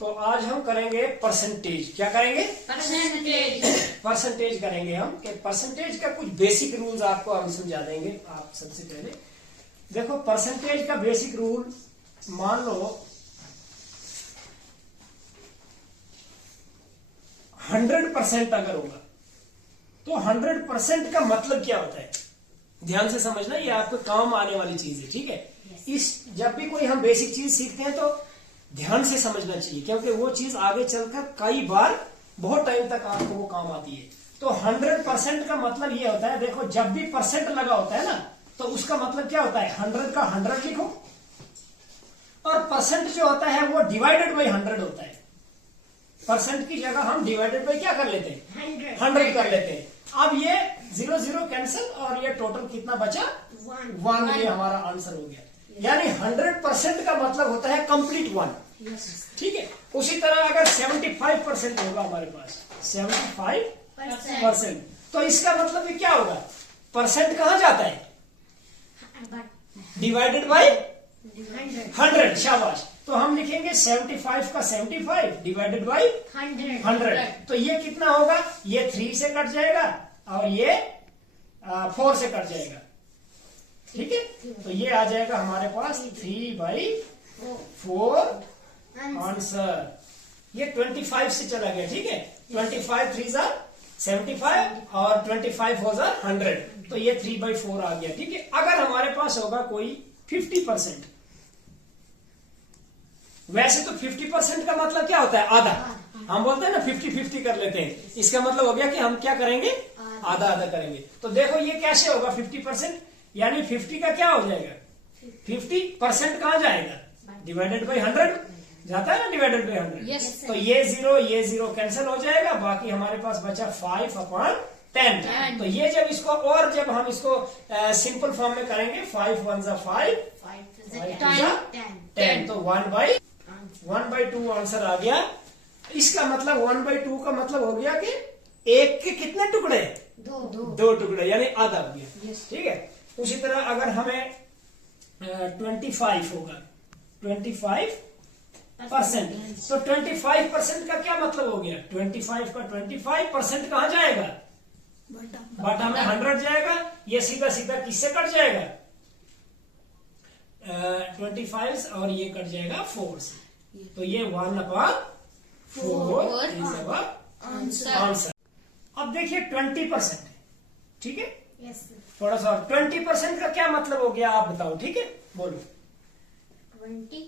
तो आज हम करेंगे परसेंटेज। क्या करेंगे? परसेंटेज करेंगे हम। कि परसेंटेज का कुछ बेसिक रूल्स आपको हम समझा देंगे। आप सबसे पहले देखो परसेंटेज का बेसिक रूल, मान लो 100% अगर होगा तो 100% का मतलब क्या होता है, ध्यान से समझना, ये आपको काम आने वाली चीज है। ठीक है, इस जब भी कोई हम बेसिक चीज सीखते हैं तो ध्यान से समझना चाहिए, क्योंकि वो चीज आगे चलकर कई बार बहुत टाइम तक आपको वो काम आती है। तो 100% का मतलब ये होता है, देखो जब भी परसेंट लगा होता है ना, तो उसका मतलब क्या होता है, 100 का 100 लिखो, और परसेंट जो होता है वो डिवाइडेड बाई 100 होता है। परसेंट की जगह हम डिवाइडेड बाई क्या कर लेते हैं, 100 कर लेते हैं। अब ये 0 0 कैंसिल, और ये टोटल कितना बचा, 1। ये हमारा आंसर हो गया। यानी 100% का मतलब होता है कंप्लीट 1। ठीक है, उसी तरह अगर 75% होगा हमारे पास, 75%, तो इसका मतलब ये क्या होगा, परसेंट कहां जाता है, डिवाइडेड बाई 100। शाबाश। तो हम लिखेंगे 75 का 75 डिवाइडेड बाई 100। तो ये कितना होगा, ये 3 से कट जाएगा और ये 4 से कट जाएगा। ठीक है, तो ये आ जाएगा हमारे पास 3/4 आंसर। ये 25 से चला गया। ठीक है, 25 3 75 और 25 हो 100, तो ये 3/4 आ गया। ठीक है, अगर हमारे पास होगा कोई 50%, वैसे तो 50% का मतलब क्या होता है, आधा। हम बोलते हैं ना 50-50 कर लेते हैं, इसका मतलब हो गया कि हम क्या करेंगे, आधा आधा करेंगे। तो देखो ये कैसे होगा 50%, यानी 50 का क्या हो जाएगा, 50% कहां जाएगा, डिवाइडेड बाई 100 जाता है ना, डिवाइडेड बाई 100। तो ये 0 कैंसिल हो जाएगा, बाकी हमारे पास बचा 5/10। तो ये जब इसको, और जब हम इसको सिंपल फॉर्म में करेंगे, 5 1 जा 5 10, तो 1/2 आंसर आ गया। इसका मतलब 1/2 का मतलब हो गया कि एक के कितने टुकड़े, 2 टुकड़े, यानी आधा हो गया। ठीक है, उसी तरह अगर हमें 25 होगा, 25%, तो 25% का क्या मतलब हो गया, 25 का 25% कहां जाएगा, बटा में 100 जाएगा। ये सीधा सीधा किससे कट जाएगा, 25 और ये कट जाएगा 4 से। तो ये 1/4 इज अवर आंसर। अब देखिए 20%, ठीक है, थोड़ा सा 20% का क्या मतलब हो गया, आप बताओ। ठीक है, बोलो।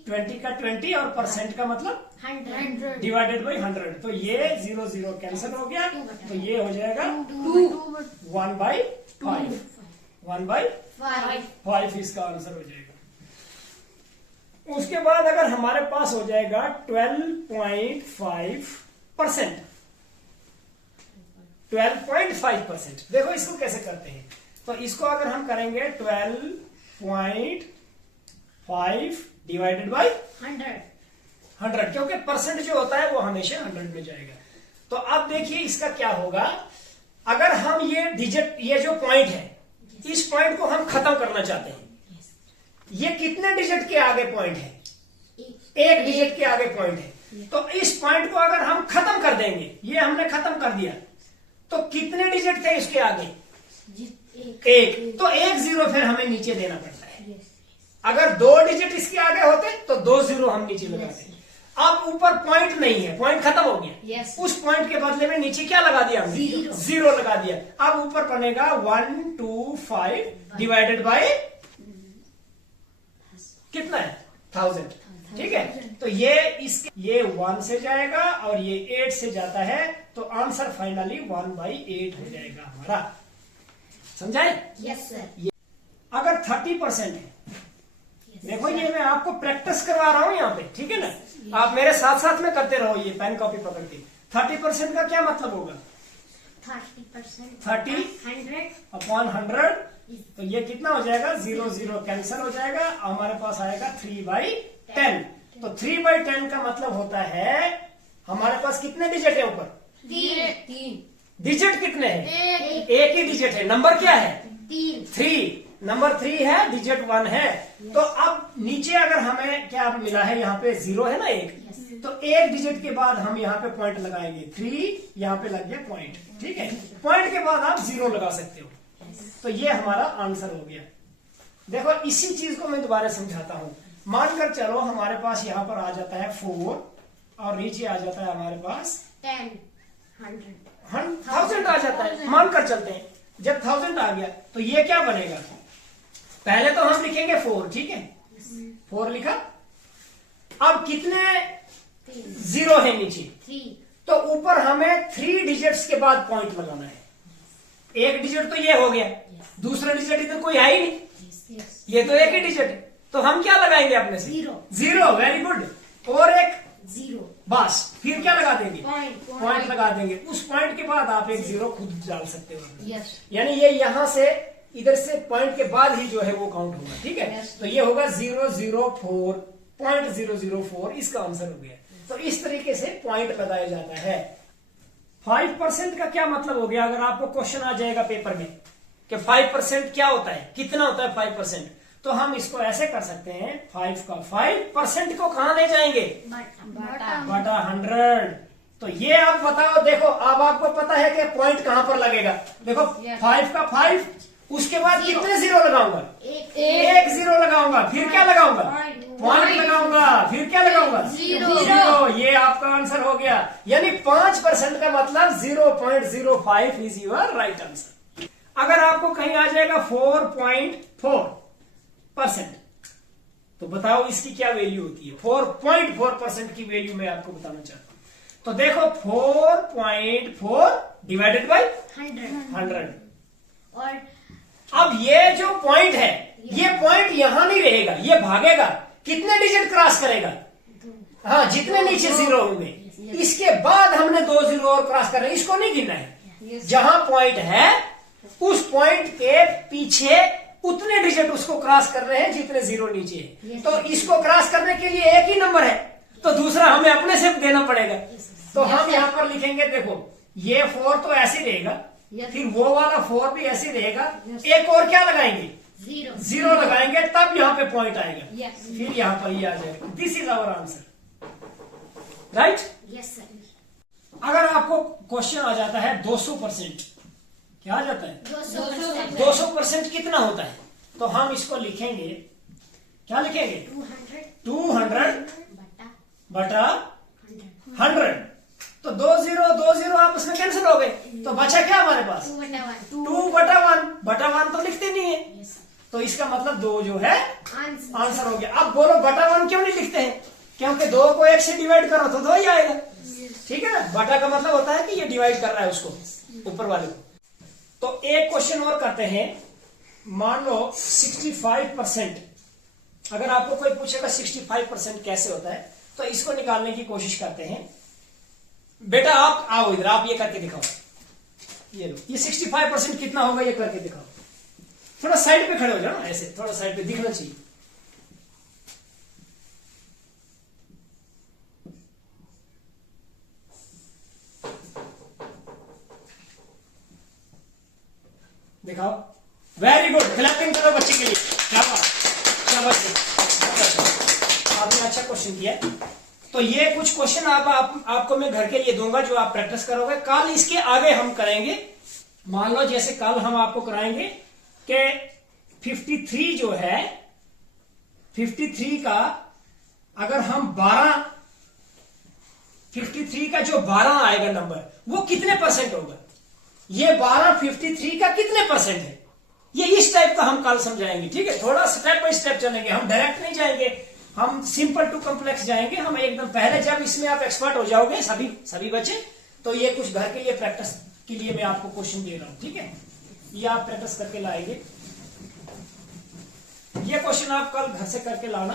20 का 20 और परसेंट का मतलब 100 डिवाइडेड बाई 100। तो ये 0 0 कैंसिल हो गया, तो ये हो जाएगा 1/5। 1/5 इसका आंसर हो जाएगा। उसके बाद अगर हमारे पास हो जाएगा 12.5%, 12.5%, देखो इसको कैसे करते हैं। तो इसको अगर हम करेंगे 12.5 डिवाइडेड बाई 100, क्योंकि परसेंट जो होता है वो हमेशा 100 में जाएगा। तो अब देखिए इसका क्या होगा, अगर हम ये डिजिट, ये जो पॉइंट है, इस पॉइंट को हम खत्म करना चाहते हैं, ये कितने डिजिट के आगे पॉइंट है, 1 डिजिट के आगे पॉइंट है। तो इस पॉइंट को अगर हम खत्म कर देंगे, ये हमने खत्म कर दिया, तो कितने डिजिट थे इसके आगे, 1। तो 1 0 फिर हमें नीचे देना पड़ता है। अगर 2 डिजिट इसके आगे होते तो 2 0 हम नीचे लगाते। अब ऊपर पॉइंट नहीं है, पॉइंट खत्म हो गया, उस पॉइंट के बदले में नीचे क्या लगा दिया हमने, 0 लगा दिया। अब ऊपर बनेगा 125 डिवाइडेड बाई कितना है, 1000। ठीक है, तो ये 1 से जाएगा और ये 8 से जाता है, तो आंसर फाइनली 1/8 हो जाएगा हमारा। समझाए? Yes sir. अगर 30% है, देखो ये मैं आपको प्रैक्टिस करवा रहा हूं यहाँ पे, ठीक है ना, आप मेरे साथ साथ में करते रहो, ये पेन कॉपी पकड़ के। 30% का क्या मतलब होगा, 30 100, तो ये कितना हो जाएगा, 0 0 कैंसिल हो जाएगा, हमारे पास आएगा 3/10। तो 3/10 का मतलब होता है हमारे पास कितने डिजिट है ऊपर, 3 डिजिट कितने हैं, एक ही डिजिट है। नंबर क्या है, 3। नंबर 3 है, डिजिट 1 है। तो अब नीचे अगर हमें क्या मिला है, यहाँ पे 0 है ना, 1, तो एक डिजिट के बाद हम यहाँ पे पॉइंट लगाएंगे 3, यहाँ पे लग गया पॉइंट, ठीक है। पॉइंट के बाद आप 0 लगा सकते हो। तो ये हमारा आंसर हो गया। देखो इसी चीज को मैं दोबारा समझाता हूं। मानकर चलो हमारे पास यहाँ पर आ जाता है 4 और नीचे आ जाता है हमारे पास 10, 1000 आ जाता है। मानकर चलते हैं जब 1000 आ गया तो ये क्या बनेगा, पहले तो हम लिखेंगे 4, ठीक है, 4 लिखा। अब कितने 0 है नीचे, 3, तो ऊपर हमें 3 डिजिट्स के बाद पॉइंट लगाना है। एक डिजिट तो ये हो गया, दूसरा डिजिट इधर कोई है ही नहीं, ये तो एक ही डिजिट है, तो हम क्या लगाएंगे अपने से, 0। Very good. और एक 0, बस, फिर क्या लगा देंगे, पॉइंट पॉइंट लगा देंगे। उस पॉइंट के बाद आप एक 0 खुद डाल सकते हो। यस, यानी ये यहां से इधर से पॉइंट के बाद ही जो है वो काउंट होगा, ठीक है। Yes. तो ये होगा 004.004, इसका आंसर हो गया। तो इस तरीके से पॉइंट लगाया जाता है। 5% का क्या मतलब हो गया, अगर आपको क्वेश्चन आ जाएगा पेपर में कि 5% क्या होता है, कितना होता है 5%, तो हम इसको ऐसे कर सकते हैं, 5 का 5% को कहां ले जाएंगे, बटा 100। तो ये आप बताओ, देखो अब आपको पता है कि पॉइंट कहां पर लगेगा। देखो 5 का 5, उसके बाद कितने 0 लगाऊंगा, एक 0 लगाऊंगा, फिर क्या लगाऊंगा, पॉइंट लगाऊंगा, फिर क्या लगाऊंगा, 0। ये आपका आंसर हो गया। यानी 5% का मतलब 0.05 इज योर राइट आंसर। अगर आपको कहीं आ जाएगा 4.4%, तो बताओ इसकी क्या वैल्यू होती है। 4.4% की वैल्यू मैं आपको बताना चाहता हूं। तो देखो 4.4 डिवाइडेड बाई 100। और अब ये जो पॉइंट है, ये पॉइंट यहां नहीं रहेगा, ये भागेगा, कितने डिजिट क्रॉस करेगा, हाँ जितने नीचे 0 होंगे। इसके बाद हमने 2 0 और क्रॉस करना है, इसको नहीं गिनना है। जहां पॉइंट है उस पॉइंट के पीछे उतने डिजिट उसको क्रॉस कर रहे हैं जितने 0 नीचे है। तो इसको क्रॉस करने के लिए एक ही नंबर है, तो दूसरा हमें अपने से देना पड़ेगा। तो हम यहां पर लिखेंगे, देखो ये 4 तो ऐसे ही रहेगा, फिर वो वाला 4 भी ऐसे ही रहेगा, एक और क्या लगाएंगे, 0 लगाएंगे, तब यहाँ पे पॉइंट आएगा, फिर यहाँ पर ये आ जाएगा। This is our answer, right. Yes sir, अगर आपको क्वेश्चन आ जाता है 200%, क्या आ जाता है 200%, 200% कितना होता है, तो हम इसको लिखेंगे, क्या लिखेंगे, 200 बटा 100। तो 2 0 आपस में कैंसिल हो गए, तो बचा क्या हमारे पास, 2 बटा 1 तो लिखते नहीं है, तो इसका मतलब 2 जो है आंसर हो गया। अब बोलो बटा 1 क्यों नहीं लिखते हैं, क्योंकि 2 को 1 से डिवाइड करो तो 2 ही आएगा, ठीक है ना। बटा का मतलब होता है कि ये डिवाइड कर रहा है उसको, ऊपर वाले को। तो एक क्वेश्चन और करते हैं। मान लो 65%, अगर आपको कोई पूछेगा 65% कैसे होता है, तो इसको निकालने की कोशिश करते हैं। बेटा आप आओ इधर, आप ये करके दिखाओ, ये लो, ये 65% कितना होगा, ये करके दिखाओ। थोड़ा साइड पे खड़े हो जाओ ना, ऐसे थोड़ा साइड पे दिखना चाहिए। दिखाओ, वेरी गुड, क्लैपिंग करो बच्चे के लिए, क्या बात, क्या बात, आपने अच्छा क्वेश्चन किया। तो ये कुछ क्वेश्चन आपको मैं घर के लिए दूंगा, जो आप प्रैक्टिस करोगे। कल इसके आगे हम करेंगे। मान लो जैसे कल हम आपको कराएंगे कि 53 जो है, 53 का अगर हम 53 का जो 12 आएगा नंबर, वो कितने परसेंट होगा। ये 12 53 का कितने परसेंट है, ये इस टाइप का हम कल समझाएंगे, ठीक है। थोड़ा स्टेप बाय स्टेप चलेंगे, हम डायरेक्ट नहीं जाएंगे, हम सिंपल टू कॉम्प्लेक्स जाएंगे। हम एकदम पहले, जब इसमें आप एक्सपर्ट हो जाओगे सभी बच्चे, तो ये कुछ घर के लिए प्रैक्टिस के लिए मैं आपको क्वेश्चन दे रहा हूं, ठीक है। ये आप प्रैक्टिस करके लाएंगे। ये क्वेश्चन आप कल घर से करके लाना।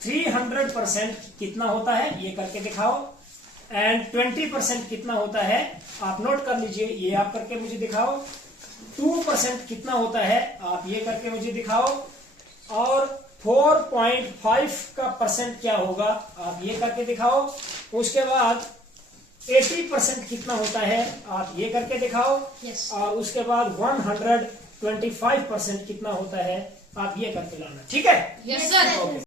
300% कितना होता है, ये करके दिखाओ। एंड 20% कितना होता है, आप नोट कर लीजिए, ये आप करके मुझे दिखाओ। 2% कितना होता है, आप ये करके मुझे दिखाओ। और 4.5 का परसेंट क्या होगा, आप ये करके दिखाओ। उसके बाद 80% कितना होता है, आप ये करके दिखाओ। और उसके बाद 125% कितना होता है, आप ये करके लाना, ठीक है। Yes sir.